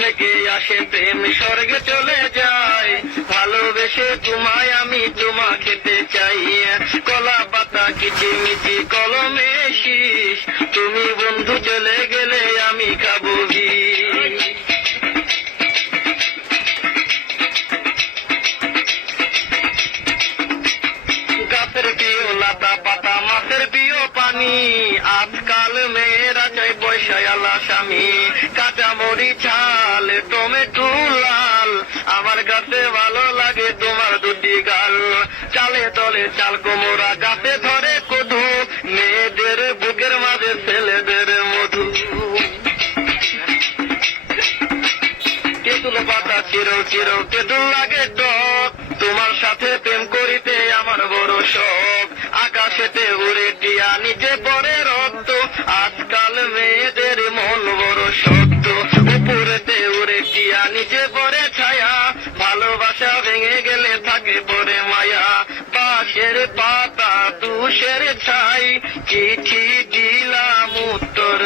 থেকে আসে প্রেম স্বর্গে চলে যায়, ভালোবেসে তোমায় আমি তোমা খেতে চাই। কলা পাতা কিচিমিচি কলমে শীষ, তুমি বন্ধু চলে গেলে আমি খাবো বিষ। গাছের প্রিয় লতা পাতা মাছের প্রিয় পানি, আজকাল মেয়েরা চাই পয়সায় আলা স্বামী। কাঁচা মরি ঝাল টমেটো লাল, আমার কাছে ভালো লাগে তোমার দুটি গাল। চালে তলে চাল কোমরা গাছে ধরে কদু, মেয়েদের বুকের মাঝে ছেলেদের মধু। তেঁতুল পাতা চিরো চিরো তেঁতুল লাগে টক, তোমার সাথে প্রেম করিতে আমার বড় শখ। আকাশেতে উড়ে টিয়া নিচে পড়ে রক্ত, আজকাল মেয়েদের মন বড় শক্ত। উপরেতে উড়ে টিয়া নিচে পড়ে ছায়া, ভালোবাসা ভেঙে গেলে থাকে পড়ে মায়া। বাঁশের পাতা তুষের ছাই, চিঠি দিলাম উত্তর